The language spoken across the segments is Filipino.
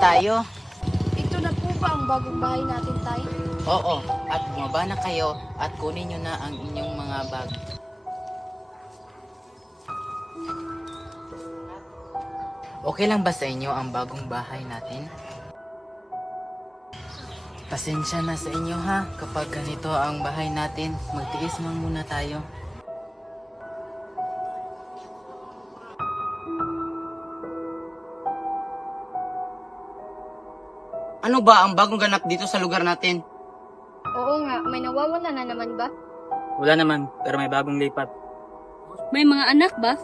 tayo. Ito na po ba ang bagong bahay natin, Tay? Oo, at bumaba na kayo at kunin nyo na ang inyong mga bag. Okay lang ba sa inyo ang bagong bahay natin? Pasensya na sa inyo ha, kapag ganito ang bahay natin, magtiis man muna tayo. Ano ba ang bagong ganap dito sa lugar natin? Oo nga, may nawawala na naman ba? Wala naman, pero may bagong lipat. May mga anak ba?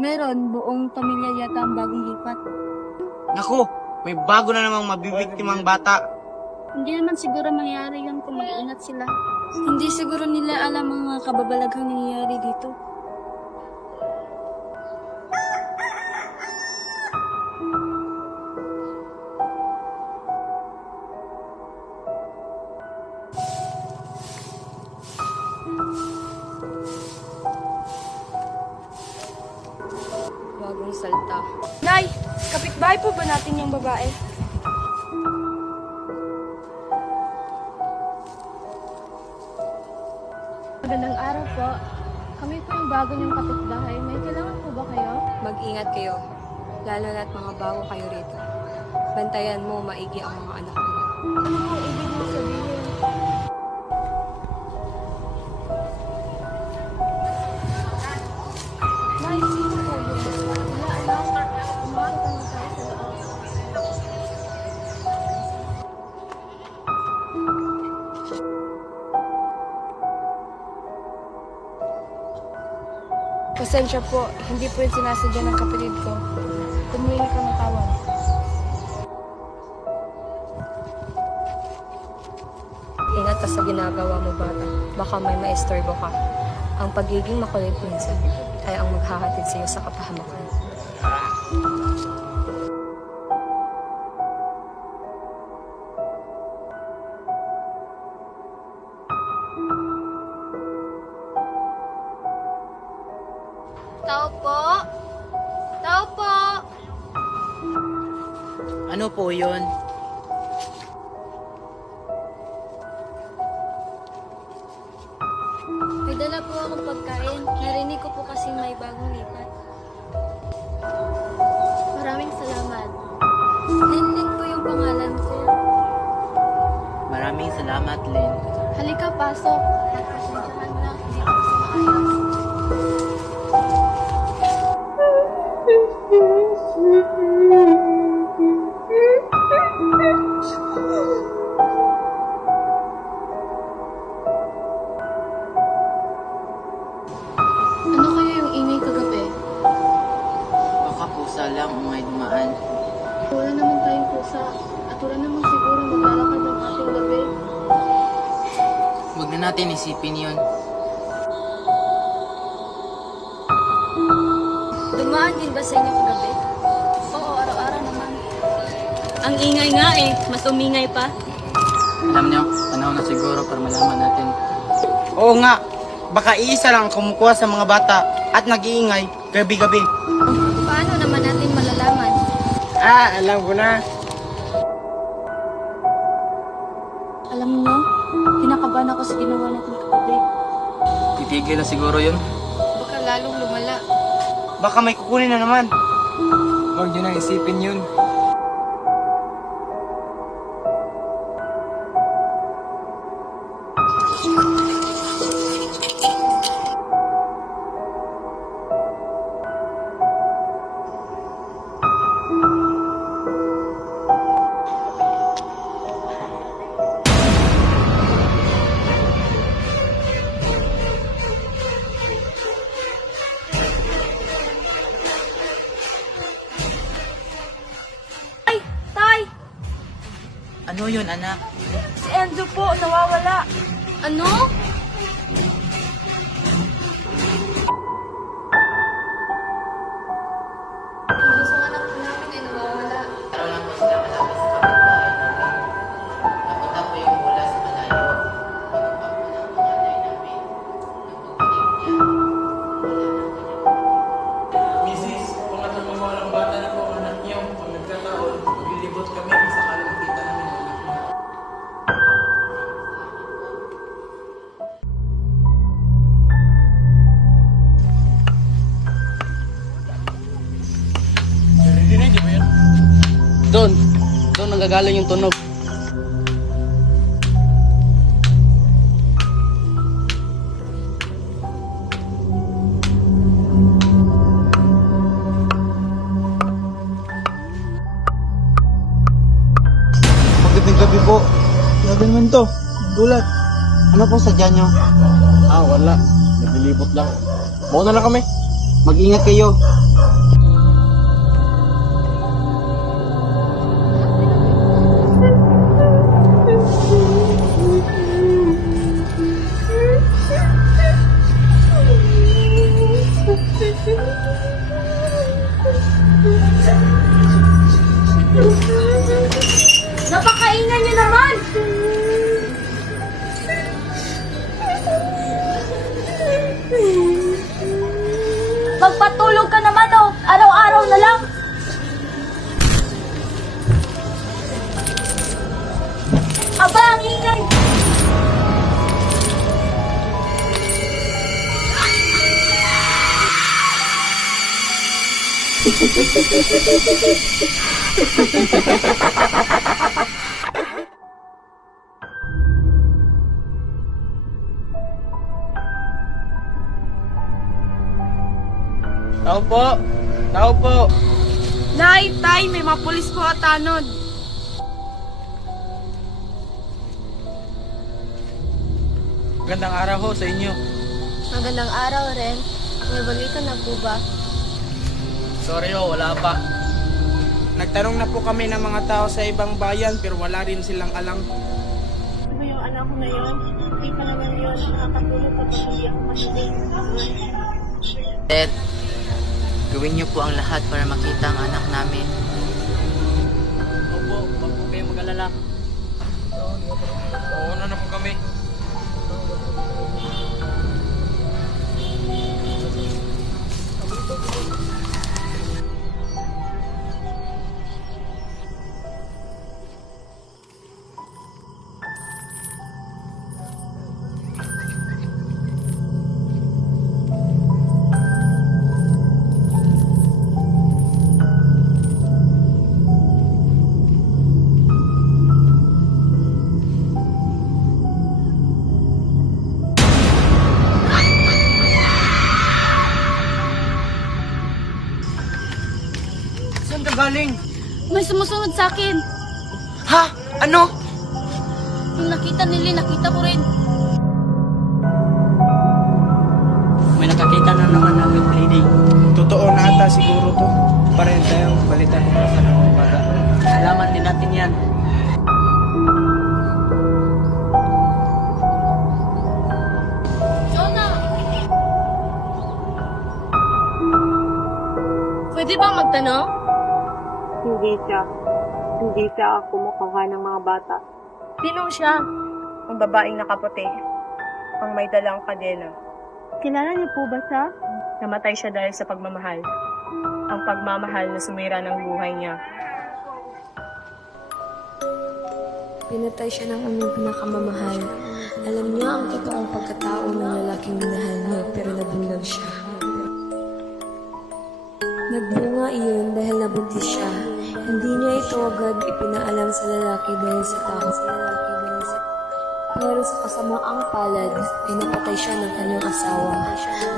Meron, buong pamilya yata ang bagong lipat. Naku, may bago na namang mabibiktimang bata. Hindi naman siguro mangyari yun kung mag-iingat sila. Hindi siguro nila alam ang mga kababalaghang nangyayari dito. Bagong salta. Nay, kapitbahay po ba natin yung babae? Magandang araw po. Kami po yung bago niyong kapitbahay. May kailangan po ba kayo? Mag-ingat kayo, lalo na't mga bago kayo rito. Bantayan mo maigi ang mga anak mo. Ano po ibig mo sabihin? Nay, sino po yun? Wala alam. Umakit na tayo sa loob. Pasensya po, hindi po yung sinasadya ng kapatid ko. Tumili ka ng tawad. Ingat ka sa ginagawa mo, bata. Baka may maistorbo ka. Ang pagiging makulit minsan ay ang maghahatid sa iyo sa kapahamakan. Tao po! Tao po! Ano po yun? May dala po akong pagkain. Narinig ko po kasi may bagong lipat. Maraming salamat. Linlin po yung pangalan ko. Maraming salamat, Lynn. Halika, pasok. Pagpasensyahan na. Hindi ko kasi maayos. Ano kaya yung ingay kagabi? Baka pusa lang ang may dumaan. Wala naman tayong pusa. At wala naman siguro maglalakad ng ating gabi. Huwag na natin isipin yun. Dumaan din ba sa inyo kagabi? Oo, araw-araw naman. Ang ingay nga eh, mas umingay pa. Alam niyo, panahon na siguro para malaman natin. Oo nga, baka iisa lang kumukuha sa mga bata at nag-iingay gabi-gabi. Paano naman natin malalaman? Alam ko na. Alam niyo, kinakabahan ako sa ginawa natin kagabi. Titigil na siguro yun. Baka lalong lumala. Baka may kukunin na naman. Huwag niyo nang isipin yun. Ay! Tay! Ano yun, anak? Si Enzo po, nawawala. Ano? Ang isang anak po namin ay nawawala. Araw lang po sila malapit sa kapitbahay namin. Napunta po yung mula sa malayo. Pinupang po ng panganay namin. Nang pagbalik niya, wala na kanyang kapatid. Mrs., pangatang mga walang bata na po ang anak niyo. Pag nagkataon, magbili nanggagaling yung tunog. Magandang gabi po. Grabe naman to. Gulat. Ano po sadya nyo? Wala. Naglilibot lang. Mauna na kami. Mag-ingat kayo. Napakaingay niyo naman! Magpatulog ka naman oh! Araw-araw na lang! Aba, ang ingay! Tao po. Tao po. Nay, tay, may mga pulis po at tanod. Magandang araw ho sa inyo. Magandang araw rin. May balita na po ba? Sorry ho, wala pa. Nagtanong na po kami ng mga tao sa ibang bayan pero wala rin silang alam. Ano yung anak ko na yun? Hindi pa naman yun ang nakakatulog kapag hindi ako mahilig. Ted, gawin niyo po ang lahat para makita ang anak namin. Opo, wag po kayo mag-alala. Oo, na po kami. Saan ka galing? May sumusunod sa akin. Ha? Ano? Yung nakita nila, nakita ko rin. May nakakita na naman ng Red Lady. Totoo na ata siguro to. Pareho tayong balitan kung nasa ng umaga. Alaman din natin yan. Jonah! Pwede bang magtanong? Hindi siya. Hindi siya ang kumukuha ng mga bata. Sino siya? Ang babaeng nakaputi. Ang may dalang kadena. Kilala niyo po ba siya? Namatay siya dahil sa pagmamahal. Ang pagmamahal na sumira ng buhay niya. Pinatay siya ng aming pinakamamahal. Alam niya ang totoong pagkatao ng lalaking minahal niya pero nabulag siya. Nagbunga iyon dahil nabuntis siya. Hindi niya ito agad ipinaalam sa lalaki dahil sa takot. Pero sa kasamaang palad ay napatay siya ng kanyang asawa.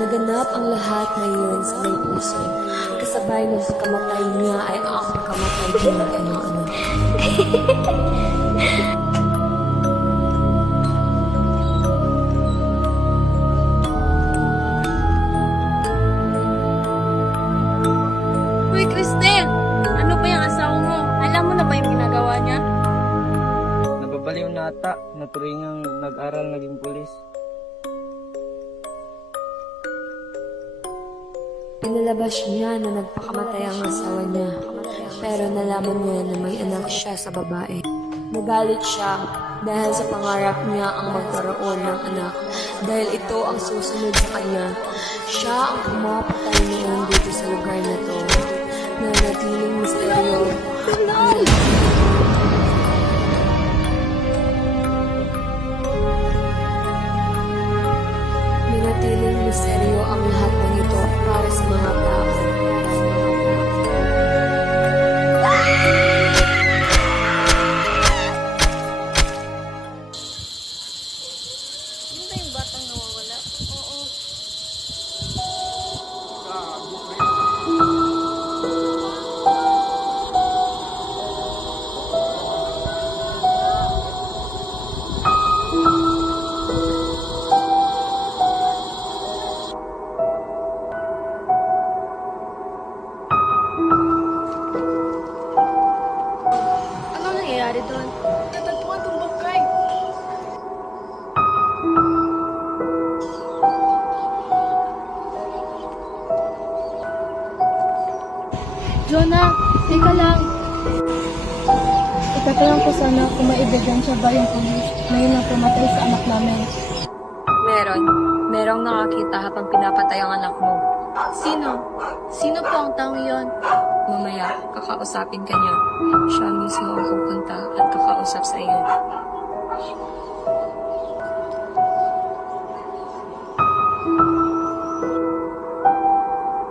Naganap ang lahat na iyon sa may puso. Kasabay ng pagkamatay niya ay ang pagkamatay din ng kanyang anak. Uy, Cristel! Ano ba yung asawa mo? Alam mo na ba yung ginagawa niya? Nababaliw na ata. Naturingang nag-aral naging pulis. Pinalabas niya na nagpakamatay ang asawa niya. Pero nalaman niya na may anak siya sa babae. Nagalit siya dahil sa pangarap niya ang magkaroon ng anak. Dahil ito ang susunod sa kanya. Siya ang pumapatay noon dito sa lugar na to. Na natiling misteryo. Minatiling misteryo ang lahat ng ito para sa mga tao. Tinatanong ko sana kung may ebidensya ba yung pulis na yun ang pumatay sa anak namin. Merong nakakita habang pinapatay ang anak mo. Sino? Sino po ang taong yon? Mamaya, kakausapin ka niya. Siya mismo ang pupunta at kakausap sa iyo.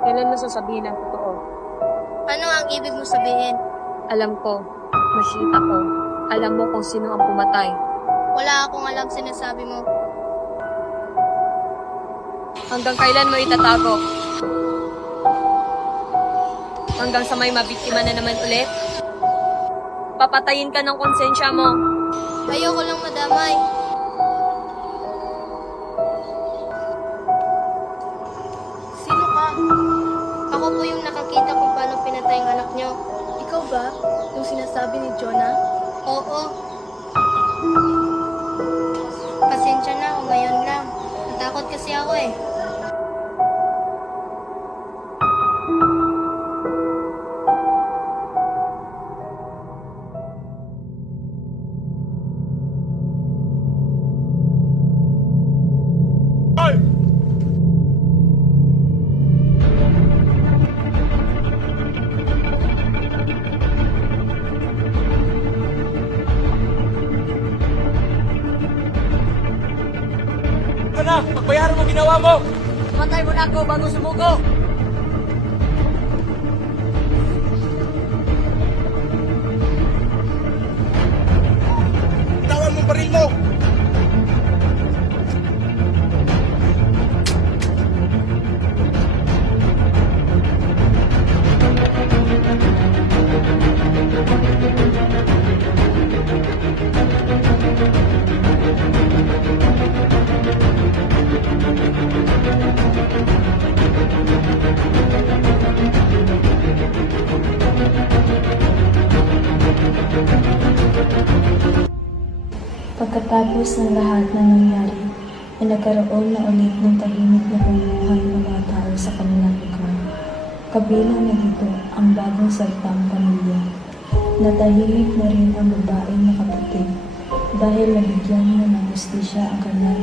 Kailan mo sasabihin ang totoo? Ano ang ibig mo sabihin? Alam ko, nakita ko. Alam mo kung sino ang pumatay. Wala akong alam sinasabi mo. Hanggang kailan mo itatago? Hanggang sa may mabiktima na naman ulit? Papatayin ka ng konsensya mo. Ayoko lang madamay. Sino ka? Ako po yung nakakita kung paano pinatay ang anak niyo. Ikaw ba? Yung sinasabi ni Jonah? Oo. Pasensya na ako ngayon lang. Natakot kasi ako eh. Ito na! Pagbayaran mo ginawa mo! Matay mo na ako bago sumuko! Bitawan mo ang baril mo! Pagkatapos ng lahat na nangyari, ay nagkaroon na ulit ng tahimik na pamumuhay ng mga tao sa kanilang lugar. Kabilang na dito ang bagong saltang pamilya. Natahimik na rin ang babaeng nakaputi dahil nabigyan niya ng hustisya ang kanyang